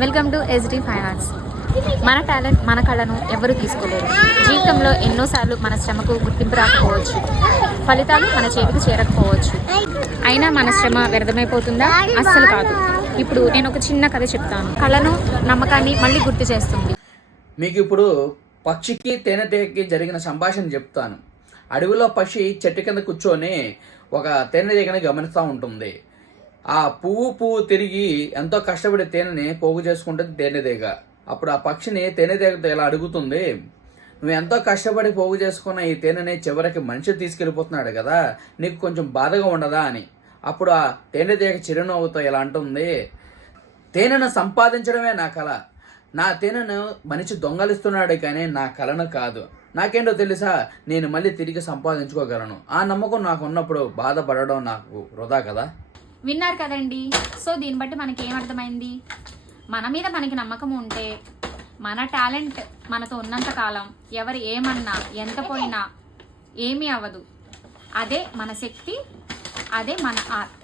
Welcome to SD fine arts. మన talent, మన కళను ఎవరు తీసుకోలేరు. జీవితంలో ఎన్నోసార్లు మన శ్రమకు గుర్తింపు రాకపోవచ్చు, ఫలితాలు మన చేతికి చేరకపోవచ్చు. అయినా మన శ్రమ వ్యర్థమైపోతుందా? అస్సలు కాదు. ఇప్పుడు నేను ఒక చిన్న కథ చెప్తాను. కళను, నమ్మకాన్ని మళ్ళీ గుర్తు చేస్తుంది. మీకు ఇప్పుడు పక్షికి తేనెటీగకి జరిగిన సంభాషణ చెప్తాను. అడవిలో పక్షి చెట్టు కింద కూర్చొని ఒక తేనెటీగని గమనిస్తూ ఉంటుంది. ఆ పువ్వు తిరిగి ఎంతో కష్టపడి తేనెని పోగు చేసుకుంటుంది తేనెటీగ. అప్పుడు ఆ పక్షిని తేనెటీగతో ఇలా అడుగుతుంది, నువ్వు ఎంతో కష్టపడి పోగు చేసుకున్న ఈ తేనెని చివరికి మనిషి తీసుకెళ్ళిపోతున్నాడు కదా, నీకు కొంచెం బాధగా ఉండదా అని. అప్పుడు ఆ తేనెటీగ చిరునవ్వుతో ఇలా అంటుంది, తేనెను సంపాదించడమే నా కళ. నా తేనెను మనిషి దొంగలిస్తున్నాడు కానీ నా కళను కాదు. నాకేంటో తెలుసా, నేను మళ్ళీ తిరిగి సంపాదించుకోగలను. ఆ నమ్మకం నాకు ఉన్నప్పుడు బాధపడడం నాకు వృధా కదా. విన్నారు కదండి. సో దీన్ని బట్టి మనకి ఏమర్థమైంది? మన మీద మనకి నమ్మకం ఉంటే, మన టాలెంట్ మనతో ఉన్నంత కాలం ఎవరు ఏమన్నా ఎంత పోయినా ఏమీ అవ్వదు. అదే మన శక్తి, అదే మన ఆర్ట్.